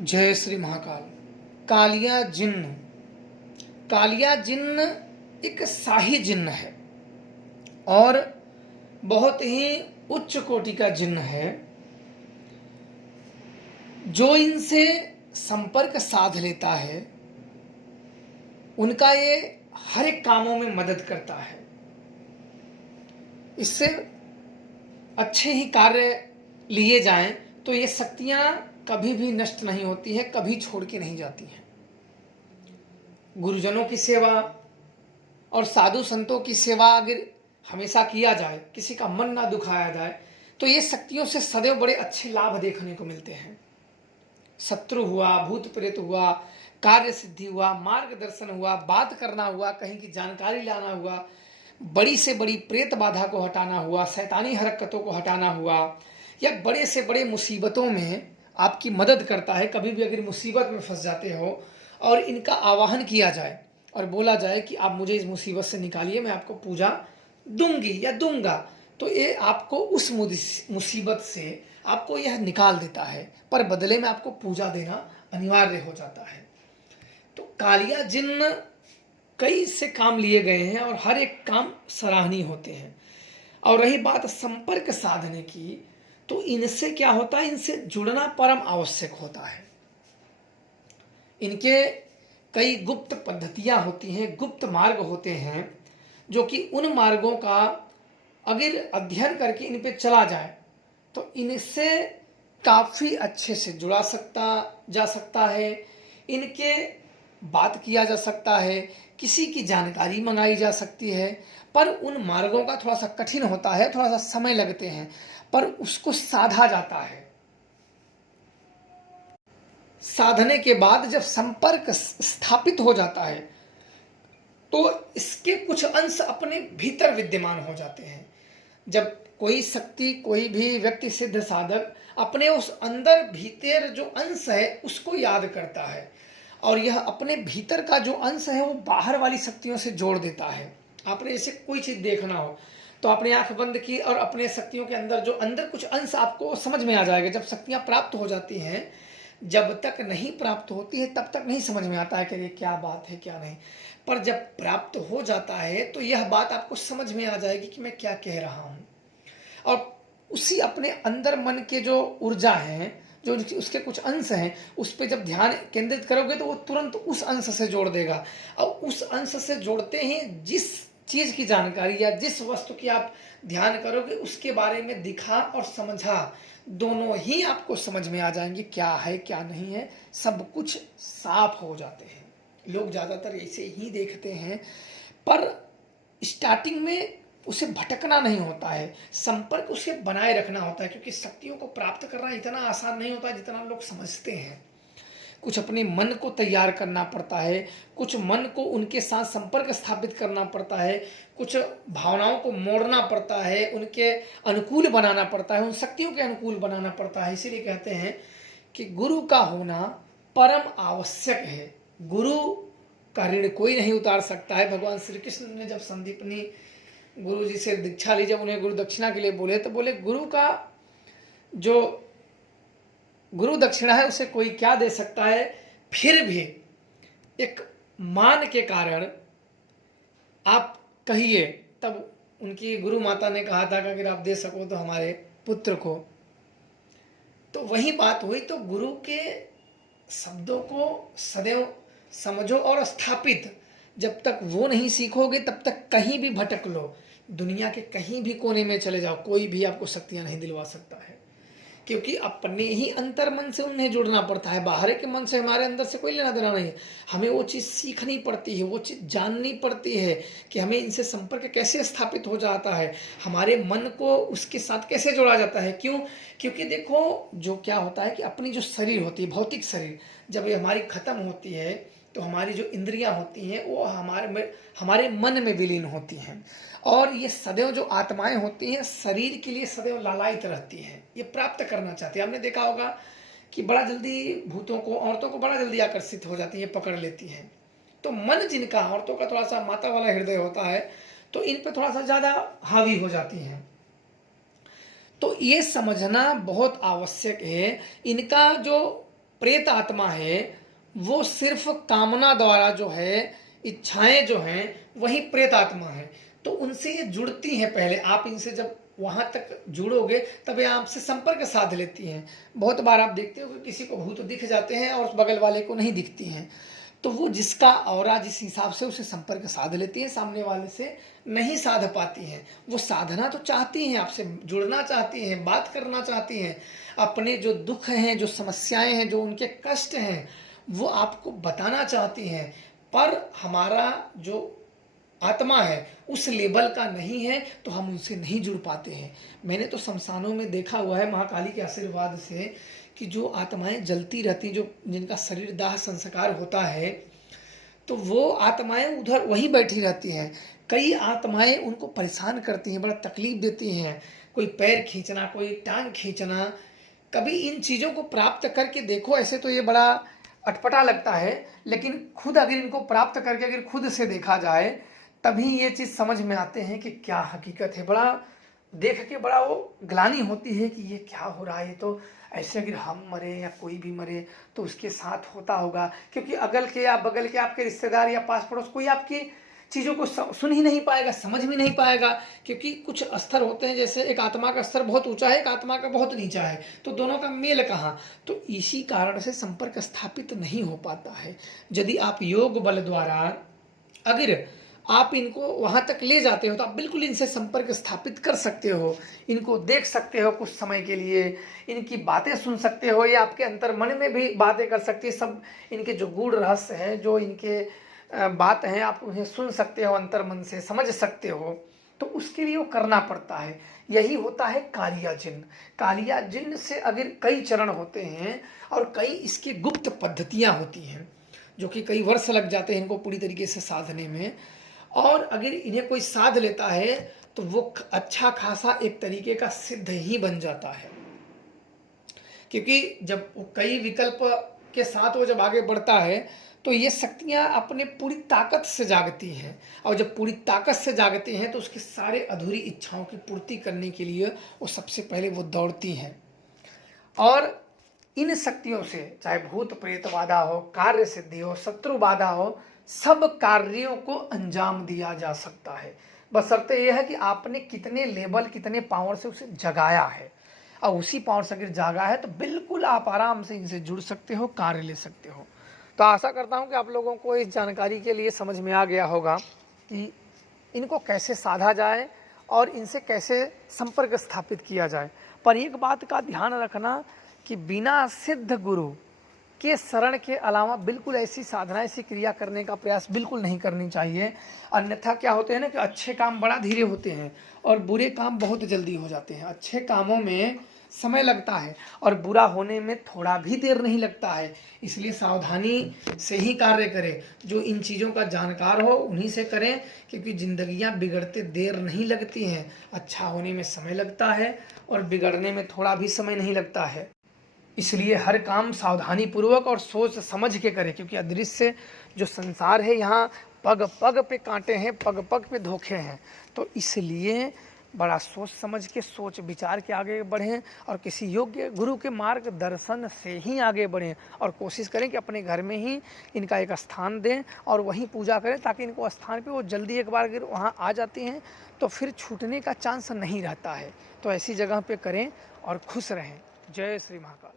जय श्री महाकाल। कालिया जिन्न। कालिया जिन्न एक शाही जिन्न है और बहुत ही उच्च कोटि का जिन्न है जो इनसे संपर्क साध लेता है। उनका ये हर एक कामों में मदद करता है। इससे अच्छे ही कार्य लिए जाएं तो ये शक्तियां कभी भी नष्ट नहीं होती है, कभी छोड़ के नहीं जाती हैं। गुरुजनों की सेवा और साधु संतों की सेवा अगर हमेशा किया जाए, किसी का मन ना दुखाया जाए, तो ये शक्तियों से सदैव बड़े अच्छे लाभ देखने को मिलते हैं। शत्रु हुआ, भूत प्रेत हुआ, कार्य सिद्धि हुआ, मार्गदर्शन हुआ, बात करना हुआ, कहीं की जानकारी लाना हुआ, बड़ी से बड़ी प्रेत बाधा को हटाना हुआ, शैतानी हरकतों को हटाना हुआ, या बड़े से बड़े मुसीबतों में आपकी मदद करता है। कभी भी अगर मुसीबत में फंस जाते हो और इनका आवाहन किया जाए और बोला जाए कि आप मुझे इस मुसीबत से निकालिए, मैं आपको पूजा दूंगी या दूंगा, तो ये आपको उस मुसीबत से आपको यह निकाल देता है, पर बदले में आपको पूजा देना अनिवार्य हो जाता है। तो कालिया जिन्न कई से काम लिए गए हैं और हर एक काम सराहनीय होते हैं। और रही बात संपर्क साधने की, तो इनसे क्या होता है, इनसे जुड़ना परम आवश्यक होता है। इनके कई गुप्त पद्धतियां होती हैं, गुप्त मार्ग होते हैं, जो कि उन मार्गों का अगर अध्ययन करके इन पे चला जाए तो इनसे काफ़ी अच्छे से जुड़ा जा सकता है। इनके बात किया जा सकता है, किसी की जानकारी मंगाई जा सकती है, पर उन मार्गों का थोड़ा सा कठिन होता है, थोड़ा सा समय लगते हैं, पर उसको साधा जाता है। साधने के बाद जब संपर्क स्थापित हो जाता है तो इसके कुछ अंश अपने भीतर विद्यमान हो जाते हैं। जब कोई शक्ति, कोई भी व्यक्ति, सिद्ध साधक अपने उस अंदर भीतर जो अंश है उसको याद करता है और यह अपने भीतर का जो अंश है वो बाहर वाली शक्तियों से जोड़ देता है। आपने ऐसे कोई चीज़ देखना हो तो आपने आंख बंद की और अपने शक्तियों के अंदर जो अंदर कुछ अंश आपको समझ में आ जाएगा। जब शक्तियाँ प्राप्त हो जाती हैं, जब तक नहीं प्राप्त होती है तब तक नहीं समझ में आता है कि ये क्या बात है क्या नहीं, पर जब प्राप्त हो जाता है तो यह बात आपको समझ में आ जाएगी कि मैं क्या कह रहा हूँ। और उसी अपने अंदर मन के जो ऊर्जा है, जो उसके कुछ अंश हैं, उस पर जब ध्यान केंद्रित करोगे तो वो तुरंत उस अंश से जोड़ देगा। और उस अंश से जोड़ते ही जिस चीज़ की जानकारी या जिस वस्तु की आप ध्यान करोगे उसके बारे में दिखा और समझा, दोनों ही आपको समझ में आ जाएंगे, क्या है क्या नहीं है, सब कुछ साफ हो जाते हैं। लोग ज़्यादातर ऐसे ही देखते हैं, पर स्टार्टिंग में उसे भटकना नहीं होता है, संपर्क उसे बनाए रखना होता है, क्योंकि शक्तियों को प्राप्त करना इतना आसान नहीं होता जितना लोग समझते हैं। कुछ अपने मन को तैयार करना पड़ता है, कुछ मन को उनके साथ संपर्क स्थापित करना पड़ता है, कुछ भावनाओं को मोड़ना पड़ता है, उनके अनुकूल बनाना पड़ता है, उन शक्तियों के अनुकूल बनाना पड़ता है। इसीलिए कहते हैं कि गुरु का होना परम आवश्यक है। गुरु का ऋण कोई नहीं उतार सकता है। भगवान श्री कृष्ण ने जब संदीपनी गुरु जी से दीक्षा ली, जब उन्हें गुरु दक्षिणा के लिए बोले तो बोले गुरु का जो गुरु दक्षिणा है उसे कोई क्या दे सकता है, फिर भी एक मान के कारण आप कहिए। तब उनकी गुरु माता ने कहा था कि अगर आप दे सको तो हमारे पुत्र को। तो वही बात हुई। तो गुरु के शब्दों को सदैव समझो और स्थापित, जब तक वो नहीं सीखोगे तब तक कहीं भी भटक लो, दुनिया के कहीं भी कोने में चले जाओ, कोई भी आपको शक्तियां नहीं दिलवा सकता है, क्योंकि अपने ही अंतर मन से उन्हें जुड़ना पड़ता है। बाहर के मन से हमारे अंदर से कोई लेना देना नहीं है। हमें वो चीज़ सीखनी पड़ती है, वो चीज़ जाननी पड़ती है कि हमें इनसे संपर्क कैसे स्थापित हो जाता है, हमारे मन को उसके साथ कैसे जोड़ा जाता है। क्यों? क्योंकि देखो, जो क्या होता है कि अपनी जो शरीर होती है, भौतिक शरीर, जब ये हमारी खत्म होती है तो हमारी जो इंद्रियां होती हैं वो हमारे मन में विलीन होती हैं। और ये सदैव जो आत्माएं होती हैं शरीर के लिए सदैव लालायित रहती हैं, ये प्राप्त करना चाहती है। आपने देखा होगा कि बड़ा जल्दी भूतों को, औरतों को बड़ा जल्दी आकर्षित हो जाती हैं, पकड़ लेती हैं। तो मन जिनका, औरतों का थोड़ा सा माता वाला हृदय होता है, तो इन पर थोड़ा सा ज़्यादा हावी हो जाती हैं। तो ये समझना बहुत आवश्यक है। इनका जो प्रेत आत्मा है वो सिर्फ कामना द्वारा जो है, इच्छाएं जो हैं वही प्रेत आत्मा है। तो उनसे ये जुड़ती हैं, पहले आप इनसे जब वहाँ तक जुड़ोगे तब ये आपसे संपर्क साध लेती हैं। बहुत बार आप देखते हो कि किसी को भूत दिख जाते हैं और बगल वाले को नहीं दिखती हैं, तो वो जिसका ऑरा जिस हिसाब से उसे संपर्क साध लेती है, सामने वाले से नहीं साध पाती हैं। वो साधना तो चाहती हैं, आपसे जुड़ना चाहती हैं, बात करना चाहती हैं, अपने जो दुख हैं, जो समस्याएं हैं, जो उनके कष्ट हैं वो आपको बताना चाहती हैं, पर हमारा जो आत्मा है उस लेवल का नहीं है, तो हम उनसे नहीं जुड़ पाते हैं। मैंने तो शमशानों में देखा हुआ है महाकाली के आशीर्वाद से कि जो आत्माएं जलती रहती, जो जिनका शरीर दाह संस्कार होता है, तो वो आत्माएं उधर वहीं बैठी रहती हैं। कई आत्माएं उनको परेशान करती हैं, बड़ा तकलीफ देती हैं, कोई पैर खींचना, कोई टांग खींचना। कभी इन चीज़ों को प्राप्त करके देखो, ऐसे तो ये बड़ा अटपटा लगता है, लेकिन खुद अगर इनको प्राप्त करके अगर खुद से देखा जाए तभी ये चीज़ समझ में आते हैं कि क्या हकीकत है। बड़ा देख के बड़ा वो ग्लानि होती है कि ये क्या हो रहा है। तो ऐसे अगर हम मरे या कोई भी मरे तो उसके साथ होता होगा, क्योंकि अगल के या बगल के आपके रिश्तेदार या पास पड़ोस कोई आपकी चीज़ों को सुन ही नहीं पाएगा, समझ भी नहीं पाएगा, क्योंकि कुछ स्तर होते हैं, जैसे एक आत्मा का स्तर बहुत ऊंचा है, एक आत्मा का बहुत नीचा है, तो दोनों का मेल कहाँ। तो इसी कारण से संपर्क स्थापित नहीं हो पाता है। यदि आप योग बल द्वारा अगर आप इनको वहाँ तक ले जाते हो तो आप बिल्कुल इनसे संपर्क स्थापित कर सकते हो, इनको देख सकते हो कुछ समय के लिए, इनकी बातें सुन सकते हो, या आपके अंतर मन में भी बातें कर सकती है। सब इनके जो गूढ़ रहस्य हैं, जो इनके बात हैं, आप उन्हें सुन सकते हो, अंतर मन से समझ सकते हो। तो उसके लिए वो करना पड़ता है। यही होता है कालिया जिन्न। कालिया जिन्न से अगर कई चरण होते हैं और कई इसकी गुप्त पद्धतियाँ होती हैं, जो कि कई वर्ष लग जाते हैं इनको पूरी तरीके से साधने में। और अगर इन्हें कोई साध लेता है तो वो अच्छा खासा एक तरीके का सिद्ध ही बन जाता है, क्योंकि जब वो कई विकल्प के साथ वो जब आगे बढ़ता है तो ये शक्तियाँ अपने पूरी ताकत से जागती हैं, और जब पूरी ताकत से जागती हैं तो उसके सारे अधूरी इच्छाओं की पूर्ति करने के लिए वो सबसे पहले वो दौड़ती हैं। और इन शक्तियों से चाहे भूत प्रेत बाधा हो, कार्य सिद्धि हो, शत्रु बाधा हो, सब कार्यों को अंजाम दिया जा सकता है। बशर्ते यह है कि आपने कितने लेवल, कितने पावर से उसे जगाया है, और उसी पावर से अगर जागा है तो बिल्कुल आप आराम से इनसे जुड़ सकते हो, कार्य ले सकते हो। तो आशा करता हूँ कि आप लोगों को इस जानकारी के लिए समझ में आ गया होगा कि इनको कैसे साधा जाए और इनसे कैसे संपर्क स्थापित किया जाए। पर एक बात का ध्यान रखना कि बिना सिद्ध गुरु के शरण के अलावा बिल्कुल ऐसी साधना, ऐसी क्रिया करने का प्रयास बिल्कुल नहीं करनी चाहिए। अन्यथा क्या होते हैं ना कि अच्छे काम बड़ा धीरे होते हैं और बुरे काम बहुत जल्दी हो जाते हैं। अच्छे कामों में समय लगता है और बुरा होने में थोड़ा भी देर नहीं लगता है। इसलिए सावधानी से ही कार्य करें। जो इन चीज़ों का जानकार हो उन्हीं से करें, क्योंकि जिंदगियां बिगड़ते देर नहीं लगती हैं। अच्छा होने में समय लगता है और बिगड़ने में थोड़ा भी समय नहीं लगता है। इसलिए हर काम सावधानी पूर्वक और सोच समझ के करें, क्योंकि अदृश्य जो संसार है यहाँ पग पग पे कांटे हैं, पग पग पे धोखे हैं। तो इसलिए बड़ा सोच समझ के, सोच विचार के आगे बढ़ें और किसी योग्य गुरु के मार्गदर्शन से ही आगे बढ़ें, और कोशिश करें कि अपने घर में ही इनका एक स्थान दें और वहीं पूजा करें, ताकि इनको स्थान पे वो जल्दी एक बार अगर वहाँ आ जाती हैं तो फिर छूटने का चांस नहीं रहता है। तो ऐसी जगह पे करें और खुश रहें। जय श्री महाकाल।